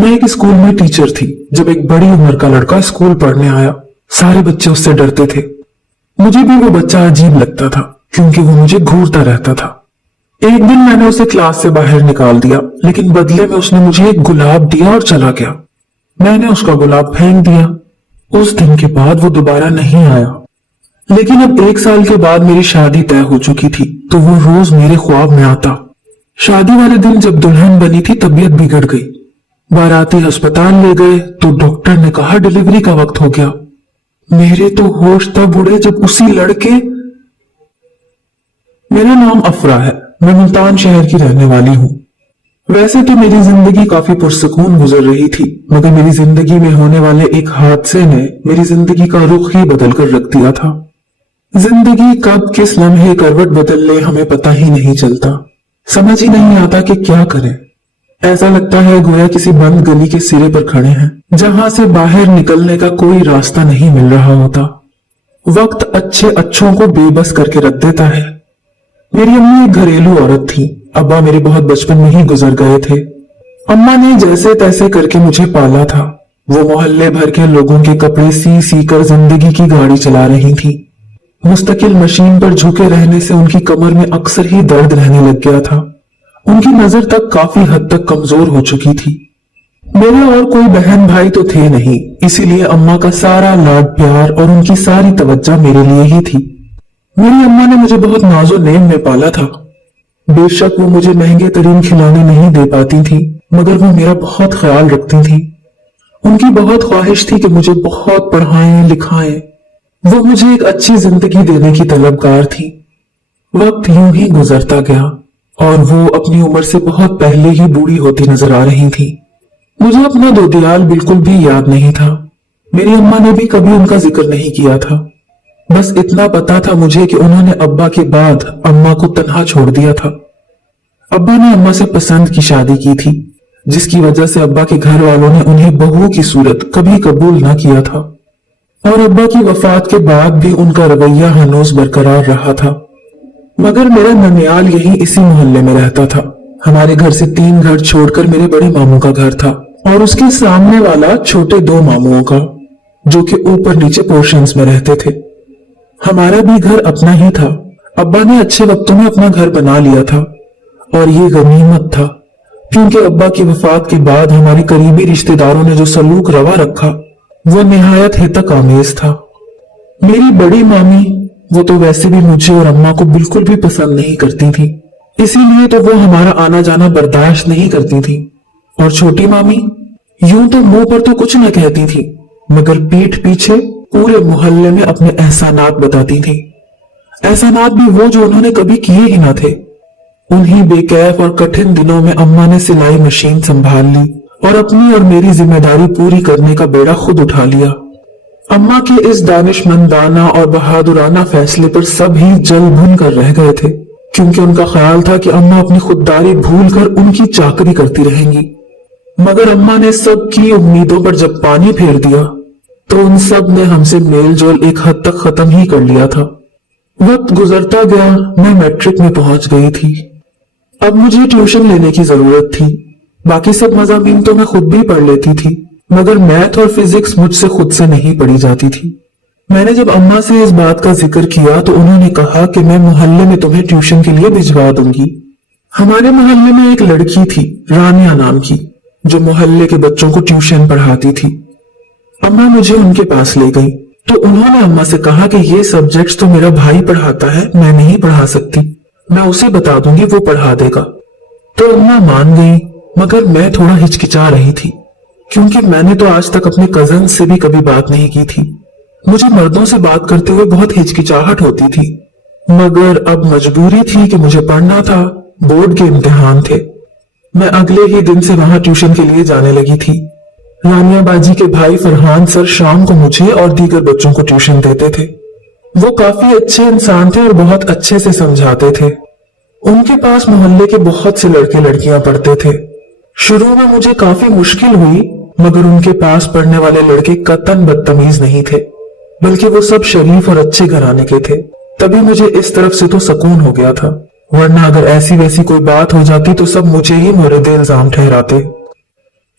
मैं एक स्कूल में टीचर थी जब एक बड़ी उम्र का लड़का स्कूल पढ़ने आया। सारे बच्चे उससे डरते थे। मुझे भी वो बच्चा अजीब लगता था क्योंकि वो मुझे घूरता रहता था। एक दिन मैंने उसे क्लास से बाहर निकाल दिया, लेकिन बदले में उसने मुझे एक गुलाब दिया और चला गया। मैंने उसका गुलाब फेंक दिया। उस दिन के बाद वो दोबारा नहीं आया। लेकिन अब 1 साल के बाद मेरी शादी तय हो चुकी थी, तो वो रोज मेरे ख्वाब में आता। शादी वाले दिन जब दुल्हन बनी थी, तबीयत बिगड़ गई। बाराती अस्पताल ले गए तो डॉक्टर ने कहा डिलीवरी का वक्त हो गया। मेरे तो होश तब उड़े जब उसी लड़के। मेरा नाम अफरा है, मैं मुल्तान शहर की रहने वाली हूँ। वैसे तो मेरी जिंदगी काफी पुरसकून गुजर रही थी, मगर मेरी जिंदगी में होने वाले एक हादसे ने मेरी जिंदगी का रुख ही बदल कर रख दिया था। जिंदगी कब किस लम्हे करवट बदल ले हमें पता ही नहीं चलता। समझ ही नहीं आता कि क्या करें। ऐसा लगता है गोया किसी बंद गली के सिरे पर खड़े हैं, जहां से बाहर निकलने का कोई रास्ता नहीं मिल रहा होता। वक्त अच्छे अच्छों को बेबस करके रख देता है। मेरी अम्मा एक घरेलू औरत थी। अब्बा मेरे बहुत बचपन में ही गुजर गए थे। अम्मा ने जैसे तैसे करके मुझे पाला था। वो मोहल्ले भर के लोगों के कपड़े सी सी कर जिंदगी की गाड़ी चला रही थी। मुस्तकिल मशीन पर झुके रहने से उनकी कमर में अक्सर ही दर्द रहने लग गया था। उनकी नजर तक काफी हद तक कमजोर हो चुकी थी। मेरे और कोई बहन भाई तो थे नहीं, इसीलिए अम्मा का सारा लाड प्यार और उनकी सारी तवज्जो मेरे लिए ही थी। मेरी अम्मा ने मुझे बहुत नाजो नेम में पाला था। बेशक वो मुझे महंगे तरीन खिलौने नहीं दे पाती थी, मगर वो मेरा बहुत ख्याल रखती थी। उनकी बहुत ख्वाहिश थी कि मुझे बहुत पढ़ाएं लिखाएं। वो मुझे एक अच्छी जिंदगी देने की तलबगार थी। वक्त यूं ही गुजरता गया और वो अपनी उम्र से बहुत पहले ही बूढ़ी होती नजर आ रही थी। मुझे अपना दोदियाल बिल्कुल भी याद नहीं था। मेरी अम्मा ने भी कभी उनका जिक्र नहीं किया था। बस इतना पता था मुझे कि उन्होंने अब्बा के बाद अम्मा को तन्हा छोड़ दिया था। अब्बा ने अम्मा से पसंद की शादी की थी, जिसकी वजह से अब्बा के घर वालों ने उन्हें बहू की सूरत कभी कबूल न किया था। और अब्बा की वफात के बाद भी उनका रवैया हनूज बरकरार रहा था। मगर मेरा ननियाल यही इसी मोहल्ले में रहता था। हमारे घर से 3 घर छोड़कर मेरे बड़े मामू का घर था और उसके सामने वाला छोटे 2 मामुओं का, जो कि ऊपर नीचे पोर्शंस में रहते थे। हमारा भी घर अपना ही था। अब्बा ने अच्छे वक्तों में अपना घर बना लिया था और ये गनीमत था, क्योंकि अब्बा की वफात के बाद हमारी करीबी रिश्तेदारों ने जो सलूक रवा रखा वो निहायत हितक आमेज था। मेरी बड़ी मामी, वो तो वैसे भी मुझे और अम्मा को बिल्कुल भी पसंद नहीं करती थी, इसीलिए तो वो हमारा आना जाना बर्दाश्त नहीं करती थी। और छोटी मामी यूं तो मुंह पर तो कुछ न कहती थी, मगर पीठ पीछे पूरे मोहल्ले में अपने एहसानात बताती थी। एहसानात भी वो जो उन्होंने कभी किए ही ना थे। उन्हीं बेकैफ और कठिन दिनों में अम्मा ने सिलाई मशीन संभाल ली और अपनी और मेरी जिम्मेदारी पूरी करने का बेड़ा खुद उठा लिया। अम्मा के इस दानिशमंदाना और बहादुराना फैसले पर सब ही जल भुन कर रह गए थे, क्योंकि उनका ख्याल था कि अम्मा अपनी खुददारी भूलकर उनकी चाकरी करती रहेंगी। मगर अम्मा ने सबकी उम्मीदों पर जब पानी फेर दिया तो उन सब ने हमसे मेल जोल एक हद तक खत्म ही कर लिया था। वक्त गुजरता गया, मैं मैट्रिक में पहुंच गई थी। अब मुझे ट्यूशन लेने की जरूरत थी। बाकी सब मज़ामीन तो मैं खुद भी पढ़ लेती थी, मगर मैथ और फिजिक्स मुझसे खुद से नहीं पढ़ी जाती थी। मैंने जब अम्मा से इस बात का जिक्र किया तो उन्होंने कहा कि मैं मोहल्ले में तुम्हें ट्यूशन के लिए भिजवा दूंगी। हमारे मोहल्ले में एक लड़की थी, रानिया नाम की, जो मोहल्ले के बच्चों को ट्यूशन पढ़ाती थी। अम्मा मुझे उनके पास ले गई तो उन्होंने अम्मा से कहा कि ये सब्जेक्ट्स तो मेरा भाई पढ़ाता है, मैं नहीं पढ़ा सकती, मैं उसे बता दूंगी, वो पढ़ा देगा। तो अम्मा मान गई, मगर मैं थोड़ा हिचकिचा रही थी, क्योंकि मैंने तो आज तक अपने कजन से भी कभी बात नहीं की थी। मुझे मर्दों से बात करते हुए बहुत हिचकिचाहट होती थी, मगर अब मजबूरी थी कि मुझे पढ़ना था, बोर्ड के इम्तिहान थे। मैं अगले ही दिन से वहां ट्यूशन के लिए जाने लगी थी। रानिया बाजी के भाई फरहान सर शाम को मुझे और दीगर बच्चों को ट्यूशन देते थे। वो काफी अच्छे इंसान थे और बहुत अच्छे से समझाते थे। उनके पास मोहल्ले के बहुत से लड़के लड़कियां पढ़ते थे। शुरू में मुझे काफी मुश्किल हुई, मगर उनके पास पढ़ने वाले लड़के कतन बदतमीज नहीं थे, बल्कि वो सब शरीफ और अच्छे घराने के थे। तभी मुझे इस तरफ से तो सुकून हो गया था, वरना अगर ऐसी वैसी कोई बात हो जाती तो सब मुझे ही मोरद इल्जाम ठहराते।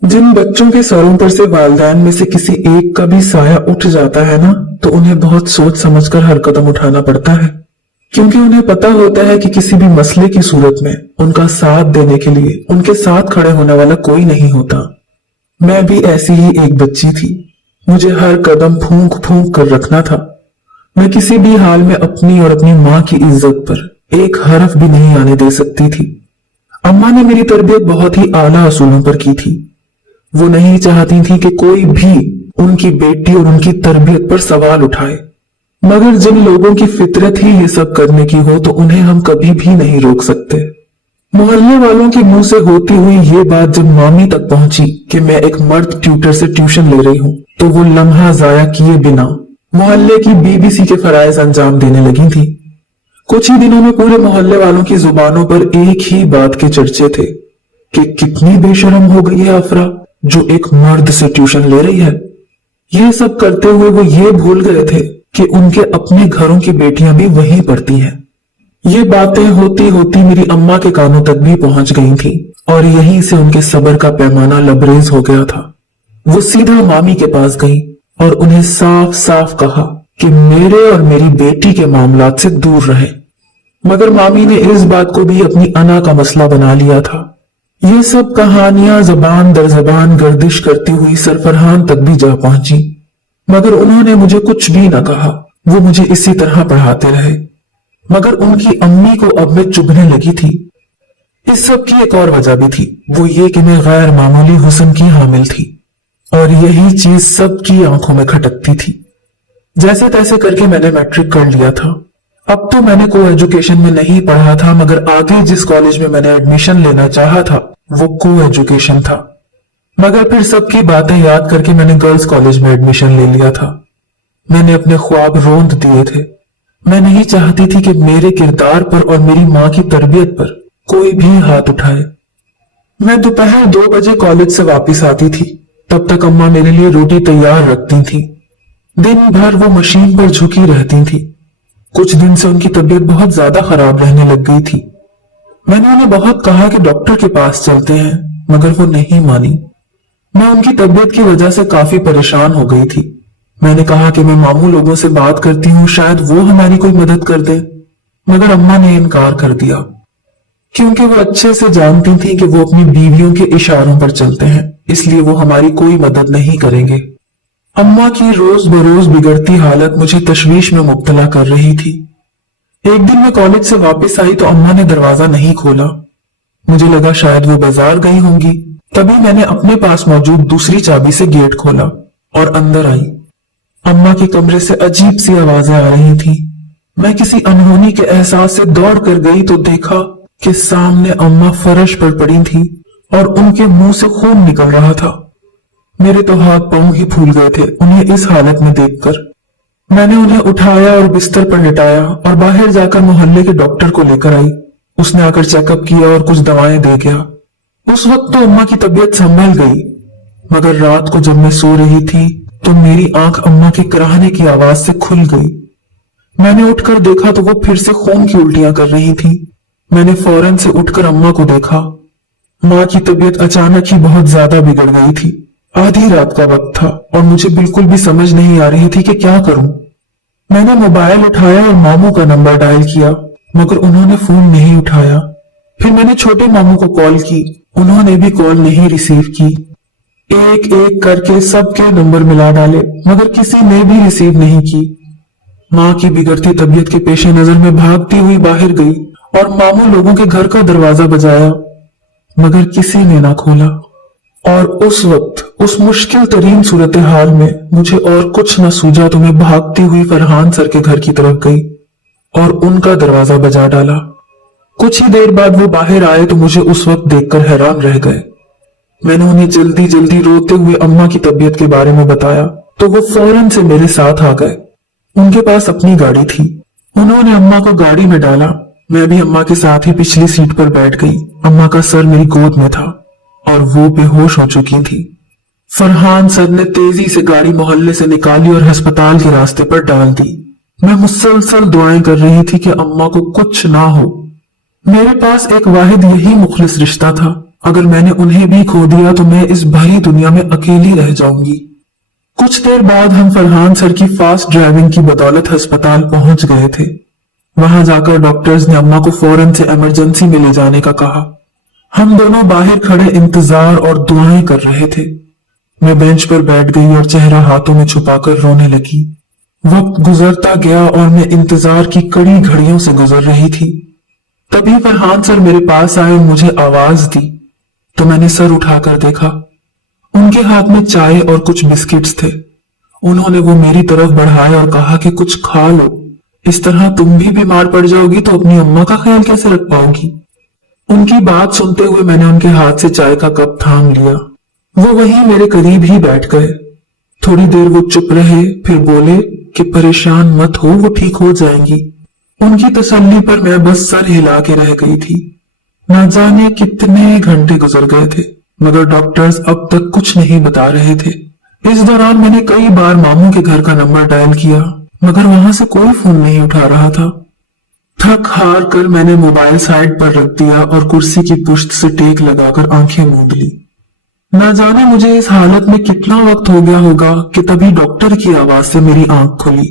जिन बच्चों के सरों पर से वालिदैन में से किसी एक का भी साया उठ जाता है ना, तो उन्हें बहुत सोच समझकर हर कदम उठाना पड़ता है, क्योंकि उन्हें पता होता है कि किसी भी मसले की सूरत में उनका साथ देने के लिए उनके साथ खड़े होने वाला कोई नहीं होता। मैं भी ऐसी ही एक बच्ची थी। मुझे हर कदम फूंक फूंक कर रखना था। मैं किसी भी हाल में अपनी और अपनी माँ की इज्जत पर एक हर्फ भी नहीं आने दे सकती थी। अम्मा ने मेरी तरबियत बहुत ही आला असूलों पर की थी। वो नहीं चाहती थी कि कोई भी उनकी बेटी और उनकी तरबियत पर सवाल उठाए, मगर जिन लोगों की फितरत ही ये सब करने की हो तो उन्हें हम कभी भी नहीं रोक सकते। मोहल्ले वालों के मुंह से होती हुई ये बात जब मामी तक पहुंची कि मैं एक मर्द ट्यूटर से ट्यूशन ले रही हूँ, तो वो लम्हा जाया किए बिना मोहल्ले की बीबीसी के फराइज अंजाम देने लगी थी। कुछ ही दिनों में पूरे मोहल्ले वालों की जुबानों पर एक ही बात के चर्चे थे कि कितनी बेशरम हो गई है अफरा, जो एक मर्द से ट्यूशन ले रही है। ये सब करते हुए वो ये भूल गए थे कि उनके अपने घरों की बेटियां भी वहीं पढ़ती हैं। ये बातें होती होती मेरी अम्मा के कानों तक भी पहुंच गई थी और यहीं से उनके सब्र का पैमाना लबरेज हो गया था। वो सीधा मामी के पास गई और उन्हें साफ साफ कहा कि मेरे और मेरी बेटी के मामलात से दूर रहे, मगर मामी ने इस बात को भी अपनी अना का मसला बना लिया था। ये सब कहानियां जबान दर जबान गर्दिश करती हुई सरफरहान तक भी जा पहुंची, मगर उन्होंने मुझे कुछ भी न कहा। वो मुझे इसी तरह पढ़ाते रहे, मगर उनकी अम्मी को अब मैं चुभने लगी थी। इस सब की एक और वजह भी थी, वो ये कि मैं गैर मामूली हुस्न की हामिल थी और यही चीज सबकी आंखों में खटकती थी। जैसे तैसे करके मैंने मैट्रिक कर लिया था। अब तो मैंने को एजुकेशन में नहीं पढ़ा था, मगर आगे जिस कॉलेज में मैंने एडमिशन लेना चाहा था वो को एजुकेशन था। मगर फिर सबकी बातें याद करके मैंने गर्ल्स कॉलेज में एडमिशन ले लिया था। मैंने अपने ख्वाब रोंद दिए थे। मैं नहीं चाहती थी कि मेरे किरदार पर और मेरी माँ की तरबियत पर कोई भी हाथ उठाए। मैं दोपहर 2 बजे कॉलेज से वापस आती थी, तब तक अम्मा मेरे लिए रोटी तैयार रखती थी। दिन भर वो मशीन पर झुकी रहती थी। कुछ दिन से उनकी तबीयत बहुत ज्यादा खराब रहने लग गई थी। मैंने उन्हें बहुत कहा कि डॉक्टर के पास चलते हैं, मगर वो नहीं मानी। मैं उनकी तबीयत की वजह से काफी परेशान हो गई थी। मैंने कहा कि मैं मामू लोगों से बात करती हूँ, शायद वो हमारी कोई मदद कर दे, मगर अम्मा ने इनकार कर दिया, क्योंकि वो अच्छे से जानती थी कि वो अपनी बीवियों के इशारों पर चलते हैं, इसलिए वो हमारी कोई मदद नहीं करेंगे। अम्मा की रोज बरोज बिगड़ती हालत मुझे तशवीश में मुब्तला कर रही थी। एक दिन मैं कॉलेज से वापस आई तो अम्मा ने दरवाजा नहीं खोला। मुझे लगा शायद वो बाजार गई होंगी। तभी मैंने अपने पास मौजूद दूसरी चाबी से गेट खोला और अंदर आई। अम्मा के कमरे से अजीब सी आवाजें आ रही थी। मैं किसी अनहोनी के एहसास से दौड़ कर गई तो देखा कि सामने अम्मा फर्श पर पड़ी थी और उनके मुंह से खून निकल रहा था। मेरे तो हाथ पांव ही फूल गए थे उन्हें इस हालत में देखकर। मैंने उन्हें उठाया और बिस्तर पर लिटाया और बाहर जाकर मोहल्ले के डॉक्टर को लेकर आई। उसने आकर चेकअप किया और कुछ दवाएं दे गया। उस वक्त तो अम्मा की तबीयत संभल गई, मगर रात को जब मैं सो रही थी तो मेरी आंख अम्मा के कराहने की आवाज से खुल गई। मैंने उठकर देखा तो वो फिर से खून की उल्टियां कर रही थी। मैंने फौरन से उठकर अम्मा को देखा। माँ की तबीयत अचानक ही बहुत ज्यादा बिगड़ गई थी। आधी रात का वक्त था और मुझे बिल्कुल भी समझ नहीं आ रही थी कि क्या करूं। मैंने मोबाइल उठाया और मामू का नंबर डायल किया, मगर उन्होंने फोन नहीं उठाया। फिर मैंने छोटे मामू को कॉल की, उन्होंने भी कॉल नहीं रिसीव की। एक एक करके सबके नंबर मिला डाले, मगर किसी ने भी रिसीव नहीं की। माँ की बिगड़ती तबीयत के पेश नजर में भागती हुई बाहर गई और मामू लोगों के घर का दरवाजा बजाया, मगर किसी ने ना खोला। और उस वक्त उस मुश्किल तरीन सूरत हाल में मुझे और कुछ न सूझा तो मैं भागती हुई फरहान सर के घर की तरफ गई और उनका दरवाजा बजा डाला। कुछ ही देर बाद वो बाहर आए तो मुझे उस वक्त देखकर हैरान रह गए। मैंने उन्हें जल्दी जल्दी रोते हुए अम्मा की तबीयत के बारे में बताया तो वो फौरन से मेरे साथ आ गए। उनके पास अपनी गाड़ी थी। उन्होंने अम्मा को गाड़ी में डाला। मैं भी अम्मा के साथ ही पिछली सीट पर बैठ गई। अम्मा का सर मेरी गोद में था और वो बेहोश हो चुकी थी। फरहान सर ने तेजी से गाड़ी मोहल्ले से निकाली और अस्पताल के रास्ते पर डाल दी। मैं मुसलसल दुआएं कर रही थी कि अम्मा को कुछ ना हो। मेरे पास एक वाहिद यही मुखलिस रिश्ता था अगर मैंने उन्हें भी खो दिया तो मैं इस भरी दुनिया में अकेली रह जाऊंगी। कुछ देर बाद हम फरहान सर की फास्ट ड्राइविंग की बदौलत अस्पताल पहुंच गए थे। वहां जाकर डॉक्टर्स ने अम्मा को फौरन से इमरजेंसी में ले जाने का कहा। हम दोनों बाहर खड़े इंतजार और दुआएं कर रहे थे। मैं बेंच पर बैठ गई और चेहरा हाथों में छुपाकर रोने लगी। वक्त गुजरता गया और मैं इंतजार की कड़ी घड़ियों से गुजर रही थी। तभी फरहान सर मेरे पास आए और मुझे आवाज दी तो मैंने सर उठाकर देखा। उनके हाथ में चाय और कुछ बिस्किट्स थे। उन्होंने वो मेरी तरफ बढ़ाए और कहा कि कुछ खा लो, इस तरह तुम भी बीमार पड़ जाओगी तो अपनी अम्मा का ख्याल कैसे रख पाओगी। उनकी बात सुनते हुए मैंने उनके हाथ से चाय का कप थाम लिया। वो वहीं मेरे करीब ही बैठ गए। थोड़ी देर वो चुप रहे, फिर बोले कि परेशान मत हो, वो ठीक हो जाएंगी। उनकी तसल्ली पर मैं बस सर हिला के रह गई थी। न जाने कितने घंटे गुजर गए थे मगर डॉक्टर्स अब तक कुछ नहीं बता रहे थे। इस दौरान मैंने कई बार मामू के घर का नंबर डायल किया मगर वहां से कोई फोन नहीं उठा रहा था। थक हार कर मैंने मोबाइल साइड पर रख दिया और कुर्सी की पुश्त से टेक लगाकर आंखें मूंद ली। न जाने मुझे इस हालत में कितना वक्त हो गया होगा कि तभी डॉक्टर की आवाज से मेरी आंख खुली।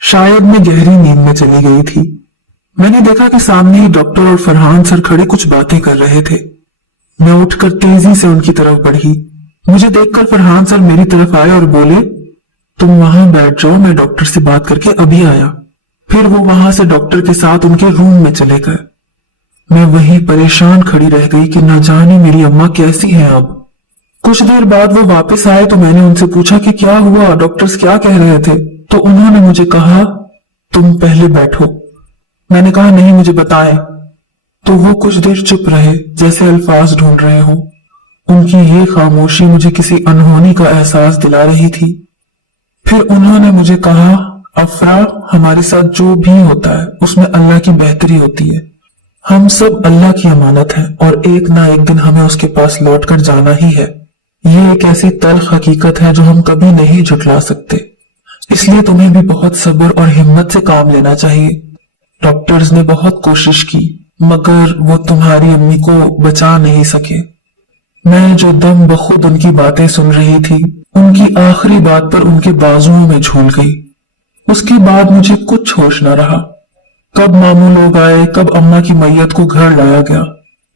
शायद मैं गहरी नींद में चली गई थी। मैंने देखा कि सामने ही डॉक्टर और फरहान सर खड़े कुछ बातें कर रहे थे। मैं उठकर तेजी से उनकी तरफ बढ़ी। मुझे देखकर फरहान सर मेरी तरफ आए और बोले, तुम वहां बैठ जाओ, मैं डॉक्टर से बात करके अभी आया। फिर वो वहां से डॉक्टर के साथ उनके रूम में चले गए। मैं वहीं परेशान खड़ी रह गई कि न जाने मेरी अम्मा कैसी है अब। कुछ देर बाद वो वापस आए तो मैंने उनसे पूछा कि क्या हुआ, डॉक्टर्स क्या कह रहे थे। तो उन्होंने मुझे कहा, तुम पहले बैठो। मैंने कहा, नहीं, मुझे बताएं। तो वो कुछ देर चुप रहे, जैसे अल्फाज ढूंढ रहे हो। उनकी ये खामोशी मुझे किसी अनहोनी का एहसास दिला रही थी। फिर उन्होंने मुझे कहा, अफरा, हमारे साथ जो भी होता है उसमें अल्लाह की बेहतरी होती है। हम सब अल्लाह की अमानत हैं और एक ना एक दिन हमें उसके पास लौट कर जाना ही है। ये एक ऐसी तल्ख हकीकत है जो हम कभी नहीं झुठला सकते। इसलिए तुम्हें भी बहुत सब्र और हिम्मत से काम लेना चाहिए। डॉक्टर्स ने बहुत कोशिश की मगर वो तुम्हारी अम्मी को बचा नहीं सके। मैं जो दम बखुद उनकी बातें सुन रही थी, उनकी आखिरी बात पर उनके बाजुओं में झूल गई। उसके बाद मुझे कुछ होश न रहा। कब मामू लोग आए, कब अम्मा की मैयत को घर लाया गया।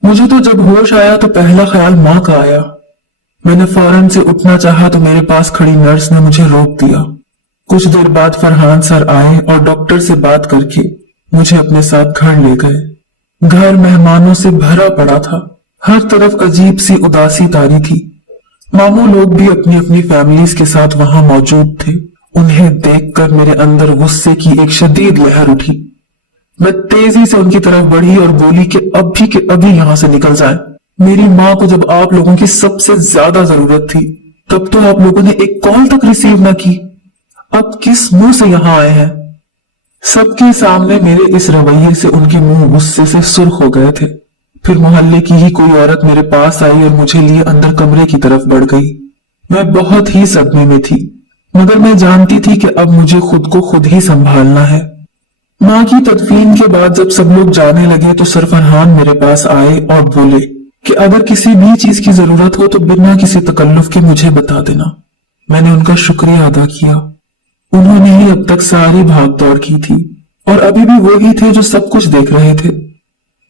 मुझे तो जब होश आया तो पहला ख्याल माँ का आया। मैंने फौरन से उठना चाहा तो मेरे पास खड़ी नर्स ने मुझे रोक दिया। कुछ देर बाद फरहान सर आए और डॉक्टर से बात करके मुझे अपने साथ घर ले गए। घर मेहमानों से भरा पड़ा था। हर तरफ अजीब सी उदासी तारी थी। मामू लोग भी अपनी अपनी फैमिलीज के साथ वहां मौजूद थे। उन्हें देखकर मेरे अंदर गुस्से की एक शदीद लहर उठी। मैं तेजी से उनकी तरफ बढ़ी और बोली कि अभी के अभी यहां से निकल जाए। मेरी माँ को जब आप लोगों की सबसे ज्यादा जरूरत थी तब तो आप लोगों ने एक कॉल तक रिसीव ना की। अब किस मुंह से यहां आए हैं। सबके सामने मेरे इस रवैये से उनके मुंह गुस्से से सुर्ख हो गए थे। फिर मोहल्ले की ही कोई औरत मेरे पास आई और मुझे लिए अंदर कमरे की तरफ बढ़ गई। मैं बहुत ही सदमे में थी मगर मैं जानती थी कि अब मुझे खुद को खुद ही संभालना है। माँ की तदफीन के बाद जब सब लोग जाने लगे तो सर फरहान मेरे पास आए और बोले कि अगर किसी भी चीज की जरूरत हो तो बिना किसी तकल्लुफ के मुझे बता देना। मैंने उनका शुक्रिया अदा किया। उन्होंने ही अब तक सारी भाग दौड़ की थी और अभी भी वो ही थे जो सब कुछ देख रहे थे।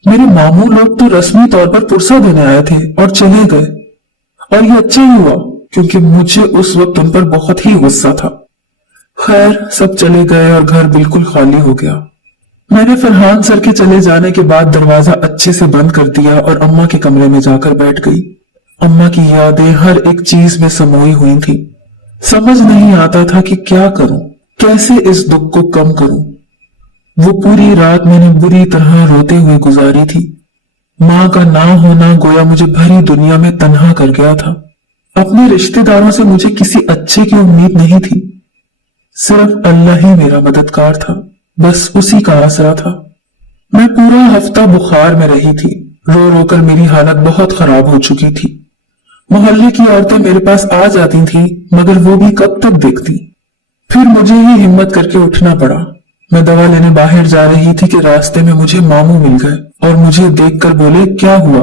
मेरे मामू लोग तो रस्मी तौर पर पुरसा देने आए थे और चले गए और ये अच्छा ही हुआ क्योंकि मुझे उस वक्त उन पर बहुत ही गुस्सा था। खैर, सब चले गए और घर बिल्कुल खाली हो गया। मैंने फरहान सर के चले जाने के बाद दरवाजा अच्छे से बंद कर दिया और अम्मा के कमरे में जाकर बैठ गई। अम्मा की यादें हर एक चीज में समोई हुई थी। समझ नहीं आता था कि क्या करूं, कैसे इस दुख को कम करूं। वो पूरी रात मैंने बुरी तरह रोते हुए गुजारी थी। माँ का ना होना गोया मुझे भरी दुनिया में तन्हा कर गया था। अपने रिश्तेदारों से मुझे किसी अच्छे की उम्मीद नहीं थी। सिर्फ अल्लाह ही मेरा मददगार था, बस उसी का आसरा था। मैं पूरा हफ्ता बुखार में रही थी। रो रो कर मेरी हालत बहुत खराब हो चुकी थी। मोहल्ले की औरतें मेरे पास आ जाती थीं, मगर वो भी कब तक देखती। फिर मुझे ही हिम्मत करके उठना पड़ा। मैं दवा लेने बाहर जा रही थी कि रास्ते में मुझे मामू मिल गए और मुझे देखकर बोले, क्या हुआ।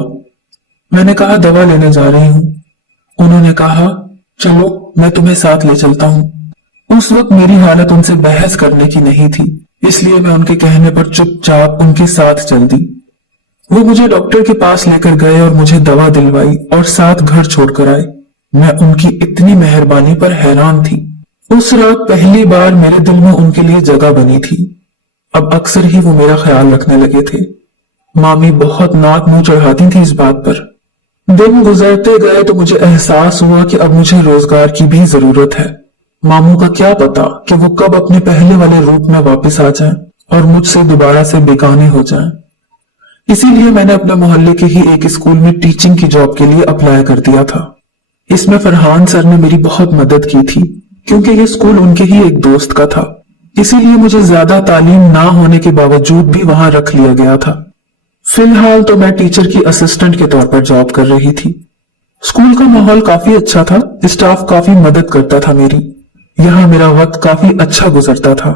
मैंने कहा दवा लेने जा रही हूँ। उन्होंने कहा चलो मैं तुम्हें साथ ले चलता हूँ। उस वक्त मेरी हालत उनसे बहस करने की नहीं थी, इसलिए मैं उनके कहने पर चुपचाप उनके साथ चल दी। वो मुझे डॉक्टर के पास लेकर गए और मुझे दवा दिलवाई और साथ घर छोड़कर आए। मैं उनकी इतनी मेहरबानी पर हैरान थी। उस रात पहली बार मेरे दिल में उनके लिए जगह बनी थी। अब अक्सर ही वो मेरा ख्याल रखने लगे थे। मामी बहुत नाक मुंह चढ़ाती थी इस बात पर। दिन गुजरते गए तो मुझे एहसास हुआ कि अब मुझे रोजगार की भी जरूरत है। मामू का क्या पता कि वो कब अपने पहले वाले रूप में वापस आ जाएं और मुझसे दोबारा से बेगाने हो जाएं। इसीलिए मैंने अपने मोहल्ले के ही एक स्कूल में टीचिंग की जॉब के लिए अप्लाई कर दिया था। इसमें फरहान सर ने मेरी बहुत मदद की थी, क्योंकि ये स्कूल उनके ही एक दोस्त का था। इसीलिए मुझे ज्यादा तालीम ना होने के बावजूद भी वहां रख लिया गया था। फिलहाल तो मैं टीचर की असिस्टेंट के तौर पर जॉब कर रही थी। स्कूल का माहौल काफी अच्छा था, स्टाफ काफी मदद करता था मेरी। यहाँ मेरा वक्त काफी अच्छा गुजरता था।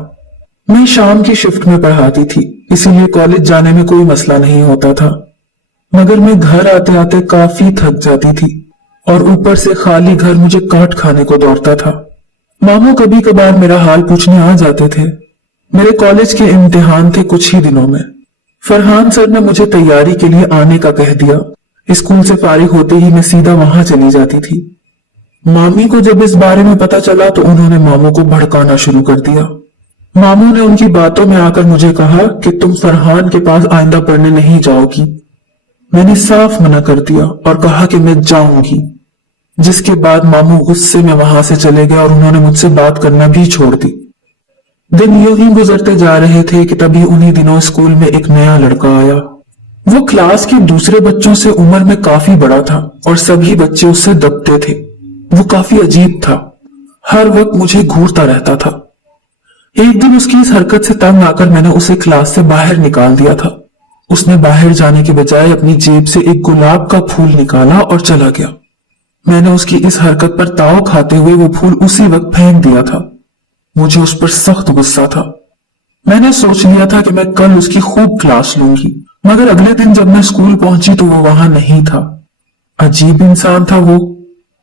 मैं शाम की शिफ्ट में पढ़ाती थी, इसीलिए कॉलेज जाने में कोई मसला नहीं होता था। मगर मैं घर आते आते काफी थक जाती थी और ऊपर से खाली घर मुझे काट खाने को दौड़ता था। मामू कभी कभार मेरा हाल पूछने आ जाते थे। मेरे कॉलेज के इम्तिहान थे कुछ ही दिनों में। फरहान सर ने मुझे तैयारी के लिए आने का कह दिया। स्कूल से फारिग होते ही मैं सीधा वहां चली जाती थी। मामी को जब इस बारे में पता चला तो उन्होंने मामू को भड़काना शुरू कर दिया। मामू ने उनकी बातों में आकर मुझे कहा कि तुम फरहान के पास आइंदा पढ़ने नहीं जाओगी। मैंने साफ मना कर दिया और कहा कि मैं जाऊंगी, जिसके बाद मामू गुस्से में वहां से चले गए और उन्होंने मुझसे बात करना भी छोड़ दी। दिन यूं ही गुजरते जा रहे थे कि तभी उन्हीं दिनों स्कूल में एक नया लड़का आया। वो क्लास के दूसरे बच्चों से उम्र में काफी बड़ा था और सभी बच्चे उससे दबते थे। वो काफी अजीब था, हर वक्त मुझे घूरता रहता था। एक दिन उसकी इस हरकत से तंग आकर मैंने उसे क्लास से बाहर निकाल दिया था। उसने बाहर जाने के बजाय अपनी जेब से एक गुलाब का फूल निकाला और चला गया। मैंने उसकी इस हरकत पर ताव खाते हुए वो फूल उसी वक्त फेंक दिया था। मुझे उस पर सख्त गुस्सा था। मैंने सोच लिया था कि मैं कल उसकी खूब क्लास लूंगी, मगर अगले दिन जब मैं स्कूल पहुंची तो वो वहां नहीं था। अजीब इंसान था वो।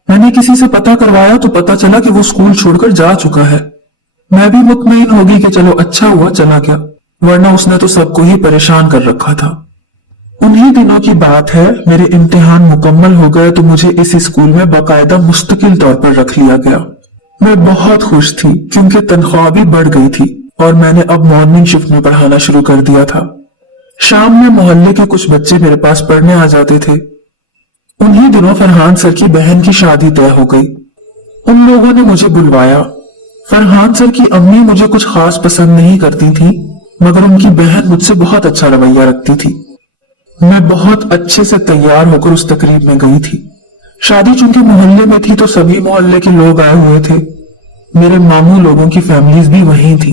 मैंने किसी से पता करवाया तो पता चला कि वो स्कूल छोड़कर जा चुका है। मैं भी मुतमईन होगी कि चलो अच्छा हुआ चला गया, वरना उसने तो सबको ही परेशान कर रखा था। उन्हीं दिनों की बात है, मेरे इम्तिहान मुकम्मल हो गए तो मुझे इस स्कूल में बाकायदा मुस्तकिल तौर पर रख लिया गया। मैं बहुत खुश थी क्योंकि तनख्वाह भी बढ़ गई थी और मैंने अब मॉर्निंग शिफ्ट में पढ़ाना शुरू कर दिया था। शाम में मोहल्ले के कुछ बच्चे मेरे पास पढ़ने आ जाते थे। उन्हीं दिनों फरहान सर की बहन की शादी तय हो गई। उन लोगों ने मुझे बुलवाया। फरहान सर की अम्मी मुझे कुछ खास पसंद नहीं करती थी, मगर उनकी बहन मुझसे बहुत अच्छा रवैया रखती थी। मैं बहुत अच्छे से तैयार होकर उस तकरीब में गई थी। शादी चूंकि मोहल्ले में थी तो सभी मोहल्ले के लोग आए हुए थे। मेरे मामू लोगों की फैमिलीज भी वहीं थी।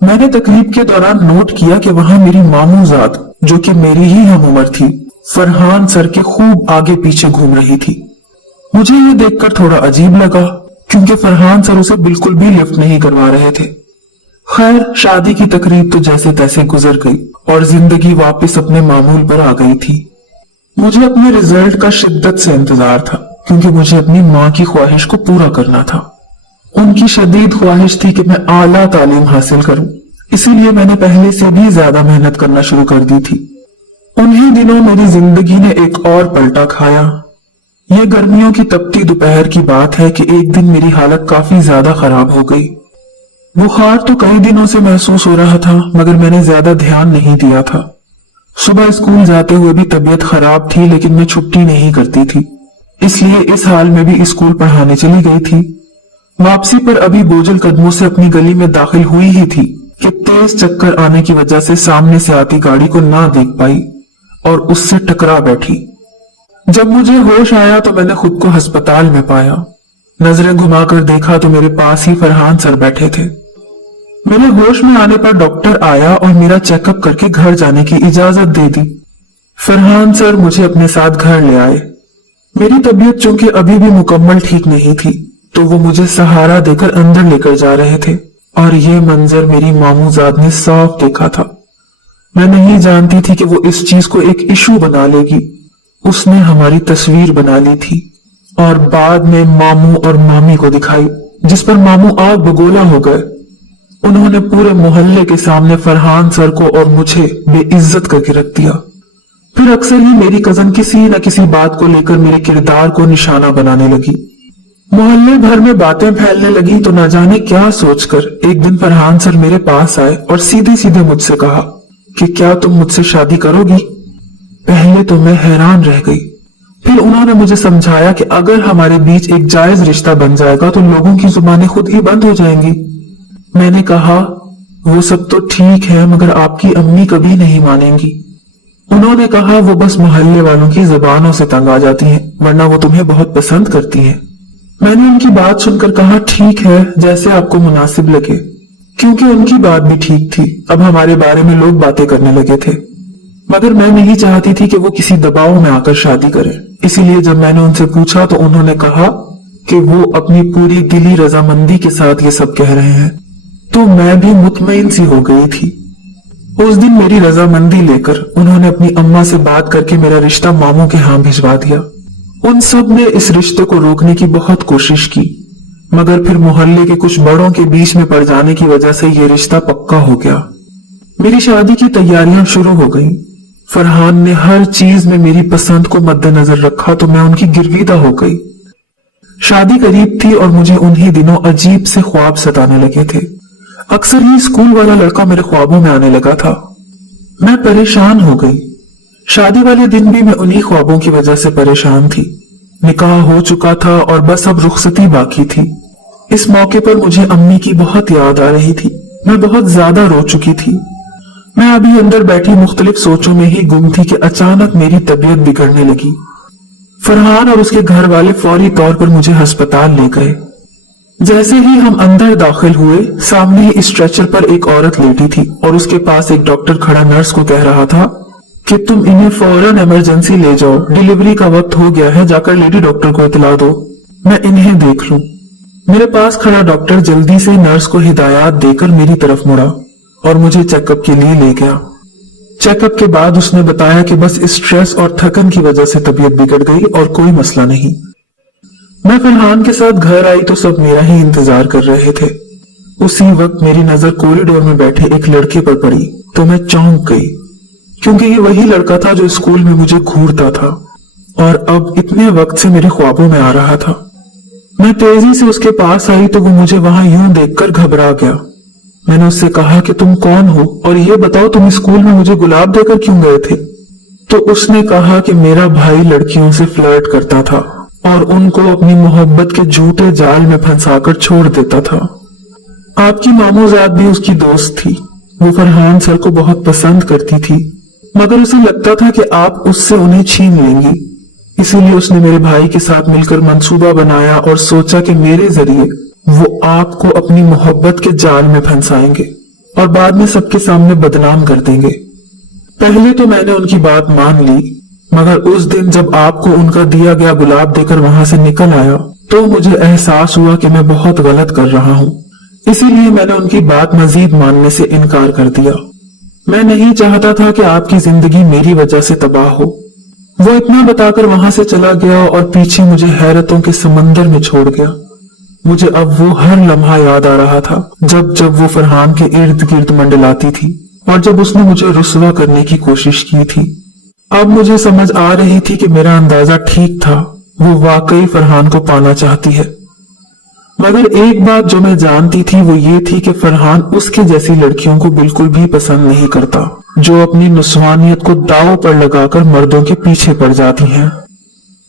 मैंने तकरीब के दौरान नोट किया कि वहां मेरी मामू जात, जो कि मेरी ही हम उम्र थी, फरहान सर के खूब आगे पीछे घूम रही थी। मुझे ये देखकर थोड़ा अजीब लगा, क्योंकि फरहान सर उसे बिल्कुल भी लिफ्ट नहीं करवा रहे थे। खैर, शादी की तकरीब तो जैसे तैसे गुजर गई और जिंदगी वापस अपने मामूल पर आ गई थी। मुझे अपने रिजल्ट का शिद्दत से इंतजार था, क्योंकि मुझे अपनी माँ की ख्वाहिश को पूरा करना था। उनकी शदीद ख्वाहिश थी कि मैं आला तालीम हासिल करूं, इसीलिए मैंने पहले से भी ज्यादा मेहनत करना शुरू कर दी थी। उन्हीं दिनों मेरी जिंदगी ने एक और पलटा खाया। ये गर्मियों की तपती दोपहर की बात है कि एक दिन मेरी हालत काफी ज्यादा खराब हो गई। बुखार तो कई दिनों से महसूस हो रहा था, मगर मैंने ज्यादा ध्यान नहीं दिया था। सुबह स्कूल जाते हुए भी तबीयत खराब थी, लेकिन मैं छुट्टी नहीं करती थी, इसलिए इस हाल में भी स्कूल पढ़ाने चली गई थी। वापसी पर अभी बोझल कदमों से अपनी गली में दाखिल हुई ही थी कि तेज चक्कर आने की वजह से सामने से आती गाड़ी को ना देख पाई और उससे टकरा बैठी। जब मुझे होश आया तो मैंने खुद को अस्पताल में पाया। नजरें घुमाकर देखा तो मेरे पास ही फरहान सर बैठे थे। मेरे होश में आने पर डॉक्टर आया और मेरा चेकअप करके घर जाने की इजाजत दे दी। फरहान सर मुझे अपने साथ घर ले आए। मेरी तबीयत चूंकि अभी भी मुकम्मल ठीक नहीं थी, तो वो मुझे सहारा देकर अंदर लेकर जा रहे थे और ये मंजर मेरी मामूजाद ने साफ देखा था। मैं नहीं जानती थी कि वो इस चीज को एक इशू बना लेगी, उसने हमारी तस्वीर बना ली थी और बाद में मामू और मामी को दिखाई, जिस पर मामू आग बगोला हो गए। उन्होंने पूरे मोहल्ले के सामने फरहान सर को और मुझे बेइज्जत करके रख दिया। फिर अक्सर ही मेरी कजन किसी न किसी बात को लेकर मेरे किरदार को निशाना बनाने लगी। मोहल्ले भर में बातें फैलने लगी तो न जाने क्या सोचकर एक दिन फरहान सर मेरे पास आए और सीधे सीधे मुझसे कहा कि क्या तुम मुझसे शादी करोगी। पहले तो मैं हैरान रह गई। फिर उन्होंने मुझे समझाया कि अगर हमारे बीच एक जायज रिश्ता बन जाएगा तो लोगों की जुबानें खुद ही बंद हो जाएंगी। मैंने कहा वो सब तो ठीक है, मगर आपकी अम्मी कभी नहीं मानेंगी। उन्होंने कहा वो बस मोहल्ले वालों की जुबानों से तंग आ जाती हैं, वरना वो तुम्हें बहुत पसंद करती हैं। मैंने उनकी बात सुनकर कहा ठीक है, जैसे आपको मुनासिब लगे, क्योंकि उनकी बात भी ठीक थी। अब हमारे बारे में लोग बातें करने लगे थे, मगर मैं नहीं चाहती थी कि वो किसी दबाव में आकर शादी करें। इसीलिए जब मैंने उनसे पूछा तो उन्होंने कहा कि वो अपनी पूरी दिली रजामंदी के साथ ये सब कह रहे हैं। तो मैं भी मुतमईन सी हो गई थी। उस दिन मेरी रजामंदी लेकर उन्होंने अपनी अम्मा से बात करके मेरा रिश्ता मामू के यहाँ भिजवा दिया। उन सब ने इस रिश्ते को रोकने की बहुत कोशिश की, मगर फिर मोहल्ले के कुछ बड़ों के बीच में पड़ जाने की वजह से ये रिश्ता पक्का हो गया। मेरी शादी की तैयारियां शुरू हो गईं। फरहान ने हर चीज में मेरी पसंद को मद्देनजर रखा तो मैं उनकी गिरविदा हो गई। शादी करीब थी और मुझे उन्हीं दिनों अजीब से ख्वाब सताने लगे थे। अक्सर ही स्कूल वाला लड़का मेरे ख्वाबों में आने लगा था। मैं परेशान हो गई। शादी वाले दिन भी मैं उन्हीं ख्वाबों की वजह से परेशान थी। निकाह हो चुका था और बस अब रुखसती बाकी थी। इस मौके पर मुझे अम्मी की बहुत याद आ रही थी। मैं बहुत ज्यादा रो चुकी थी। मैं अभी अंदर बैठी मुख्तलिफ सोचों में ही गुम थी कि अचानक मेरी तबीयत बिगड़ने लगी। फरहान और उसके घर वाले फौरी तौर पर मुझे अस्पताल ले गए। जैसे ही हम अंदर दाखिल हुए, सामने ही स्ट्रेचर पर एक औरत लेटी थी और उसके पास एक डॉक्टर खड़ा नर्स को कह रहा था कि तुम इन्हें फौरन इमरजेंसी ले जाओ, डिलीवरी का वक्त हो गया है, जाकर लेडी डॉक्टर को इतला दो, मैं इन्हें देख लूं। मेरे पास खड़ा डॉक्टर जल्दी से नर्स को हिदायत देकर मेरी तरफ मुड़ा और मुझे चेकअप के लिए ले गया। चेकअप के बाद उसने बताया कि बस स्ट्रेस और थकन की वजह से तबीयत बिगड़ गई और कोई मसला नहीं। मैं फरहान के साथ घर आई तो सब मेरा ही इंतजार कर रहे थे। उसी वक्त मेरी नजर कॉरिडोर में बैठे एक लड़के पर पड़ी तो मैं चौंक गई, क्योंकि ये वही लड़का था जो स्कूल में मुझे घूरता था और अब इतने वक्त से मेरे ख्वाबों में आ रहा था। मैं तेजी से उसके पास आई तो वो मुझे वहां यूं देखकर घबरा गया। मैंने उससे कहा कि तुम कौन हो और ये बताओ तुम स्कूल में मुझे गुलाब देकर क्यों गए थे। तो उसने कहा कि मेरा भाई लड़कियों से फ्लर्ट करता था और उनको अपनी मोहब्बत के झूठे जाल में फंसाकर छोड़ देता था। आपकी मामूजाद भी उसकी दोस्त थी। वो फरहान सर को बहुत पसंद करती थी, मगर उसे लगता था कि आप उससे उन्हें छीन लेंगी। इसीलिए उसने मेरे भाई के साथ मिलकर मंसूबा बनाया और सोचा कि मेरे जरिए वो आपको अपनी मोहब्बत के जाल में फंसाएंगे और बाद में सबके सामने बदनाम कर देंगे। पहले तो मैंने उनकी बात मान ली, मगर उस दिन जब आपको उनका दिया गया गुलाब देकर वहां से निकल आया तो मुझे एहसास हुआ कि मैं बहुत गलत कर रहा हूँ। इसीलिए मैंने उनकी बात मजीद मानने से इनकार कर दिया। मैं नहीं चाहता था कि आपकी जिंदगी मेरी वजह से तबाह हो। वो इतना बताकर वहां से चला गया और पीछे मुझे हैरतों के समंदर में छोड़ गया। मुझे अब वो हर लम्हा याद आ रहा था जब जब वो फरहान के इर्द गिर्द मंडलाती थी और जब उसने मुझे रुस्वा करने की कोशिश की थी। अब मुझे समझ आ रही थी कि मेरा अंदाजा ठीक था, वो वाकई फरहान को पाना चाहती है। मगर एक बात जो मैं जानती थी वो ये थी कि फरहान उसके जैसी लड़कियों को बिल्कुल भी पसंद नहीं करता, जो अपनी नुस्वानियत को दांव पर लगाकर मर्दों के पीछे पड़ जाती हैं।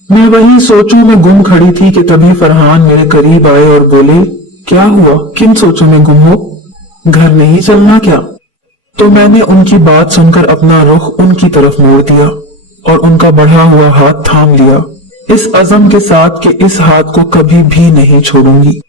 मैं वही सोचों में गुम खड़ी थी कि तभी फरहान मेरे करीब आए और बोले, क्या हुआ, किन सोचों में गुम हो, घर नहीं चलना क्या? तो मैंने उनकी बात सुनकर अपना रुख उनकी तरफ मोड़ दिया और उनका बढ़ा हुआ हाथ थाम लिया, इस अज़म के साथ कि इस हाथ को कभी भी नहीं छोड़ूंगी।